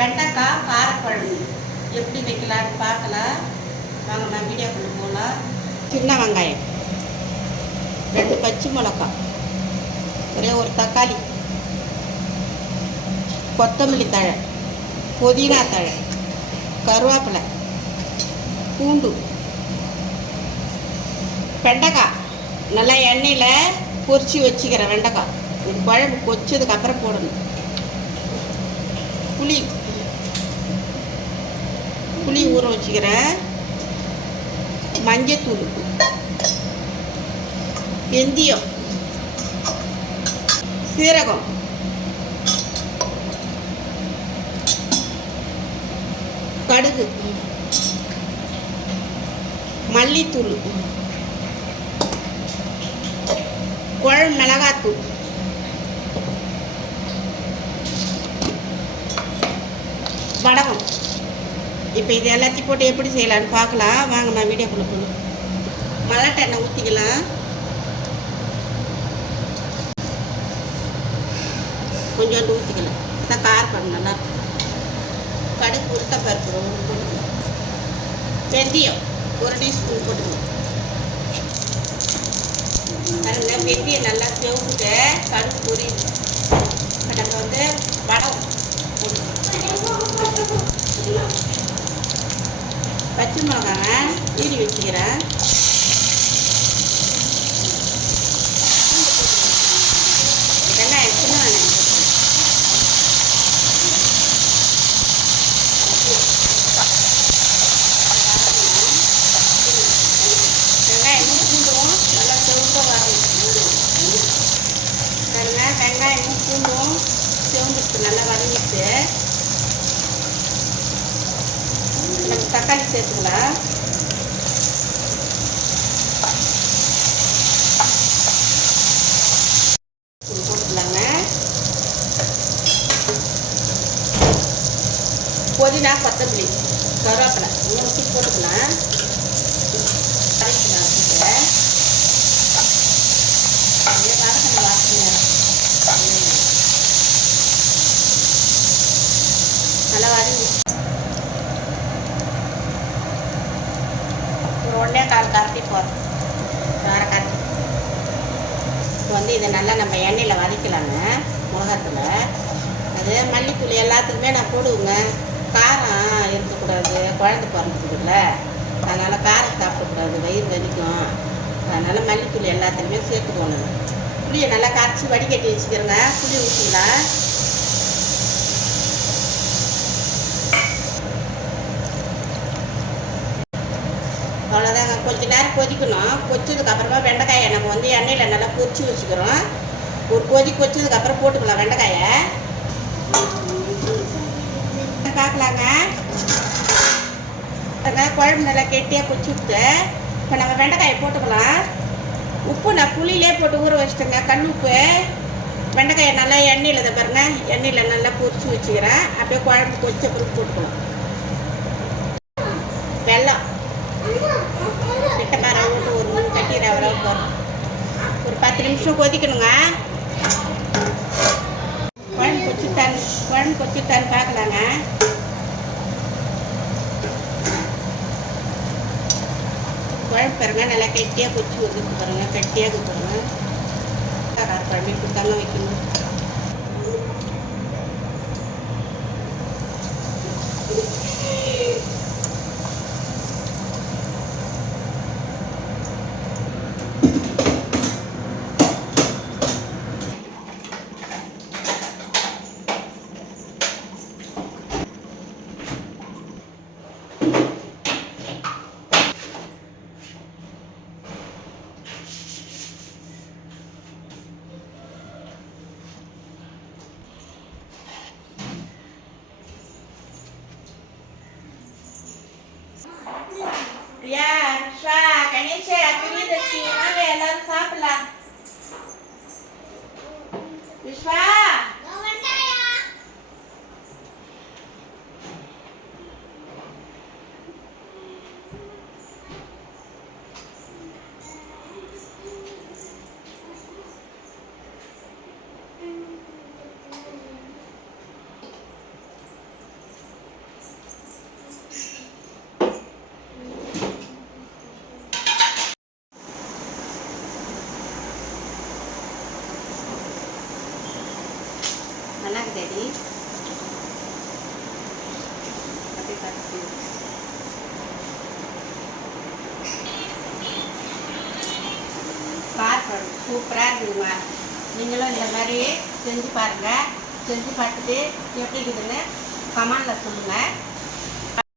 வெண்டைக்காய் காரக்குழம்பு எப்படி வைக்கலான்னு பார்க்கலாம். வாங்க நான் வீடியோக்குள்ள போகலாம். சின்ன வெங்காயம், 2 பச்சை மிளகாய், ஒரே ஒரு தக்காளி, கொத்தமல்லி தழை, புதினா தழை, கருவேப்பிலை, பூண்டு, வெண்டைக்காய் நல்லா எண்ணெயில் பொரிச்சு வச்சுக்கிறேன். வெண்டைக்காய் இது குழம்பு கொச்சதுக்கப்புறம் போடணும். புளி ஊற வச்சுக்கிறேன். மஞ்சத்தூள், வெந்தயம், சீரகம், கடுகு, மல்லித்தூள், குழம்பு மிளகாத்தூள், வடகம். இப்போ இது எல்லாத்தையும் போட்டு எப்படி செய்யலான்னு பார்க்கலாம். வாங்க நான் வீடியோக்குள்ளே போகணும். மல்லாட்டை எண்ணெய் ஊற்றிக்கலாம். கொஞ்சோண்டு ஊற்றிக்கலாம். இதான் காரப்பழம் நல்லா கடுகு, உளுத்த பருப்பு போட்டுக்கலாம். வெந்தயம் 1 டீஸ்பூன் போட்டுக்கலாம். பாருங்க, வெந்தயம் நல்லா செவந்துட்டு கடுகு பொரியுது. இப்போ நம்ம வந்து வடகம் பச்சை மிளகாய் ஈரி வச்சுக்கிறேன். வெங்காயம், சின்ன வெங்காயம் வெங்காயமும் பூண்டும் நல்லா செவக்க வரணும். வெங்காயமும் பூண்டும் செவந்துட்டு நல்லா வதங்கிட்டு நம்ம தக்காளி சேர்த்துக்கலாம். போட்டுக்கலாங்க. புதினா, கொத்தமல்லி, கருவேப்பிலை ஊற்றி போட்டுக்கலாம். நல்லா வதங்கி 1.25 கரண்டி போதும். வேறு கரண்டி இப்போ வந்து இதை நல்லா நம்ம எண்ணெயில் வதக்கலாங்க. மிளகாத்தூள், அது மல்லித்தூள் எல்லாத்துக்குமே நான் போடுவேங்க. காரம் இருக்கக்கூடாது, குழந்தை பிறந்ததுக்குள்ள, அதனால் காரம் சாப்பிடக்கூடாது, வயிறு வலிக்கும். அதனால் மல்லித்தூள் எல்லாத்துலேயுமே சேர்த்துக்கணும். புளியை நல்லா கரைச்சி வடிகட்டி வச்சுக்கிறேங்க. புளி ஊற்றிக்கலாம். அவ்வளோதாங்க. கொஞ்ச நேரம் கொதிக்கணும். கொச்சதுக்கப்புறமா வெண்டைக்காயை நம்ம வந்து எண்ணெயில் நல்லா பொரிச்சு வச்சுக்கிறோம். ஒரு கொச்சதுக்கப்புறம் போட்டுக்கலாம் வெண்டைக்காயை. பார்க்கலாங்க. குழம்பு நல்லா கெட்டியாக கொச்சி விட்டு இப்போ நம்ம வெண்டைக்காயை போட்டுக்கலாம். உப்பு நான் புளியிலே போட்டு ஊற வச்சுட்டேங்க. கல் உப்பு. வெண்டைக்காயை நல்லா எண்ணெயில் இதை பாருங்க, எண்ணெயில் நல்லா பொரிச்சு வச்சுக்கிறேன். அப்படியே குழம்பு கொச்ச பிறகு போட்டுக்கலாம். வெல்லம் கிட்டக்கார விட்டு ஒரு 3 கட்டி ரவை போகிறோம். ஒரு 10 நிமிஷம் கொதிக்கணுங்க. குழம்பு கொச்சிட்டான்னு பார்க்கலாங்க. குழம்பு பாருங்க நல்லா கெட்டியாக கொச்சி வந்துட்டு பாருங்க. கெட்டியாக பாருங்க. குழம்பு கொடுத்தாங்க வைக்கணும். சூப்பராக இருக்குதுங்க. நீங்களும் இந்த மாதிரி செஞ்சு பாருங்கள். செஞ்சு பார்த்துட்டு எப்படி இருக்குதுன்னு கமெண்டில் சொல்லுங்கள்.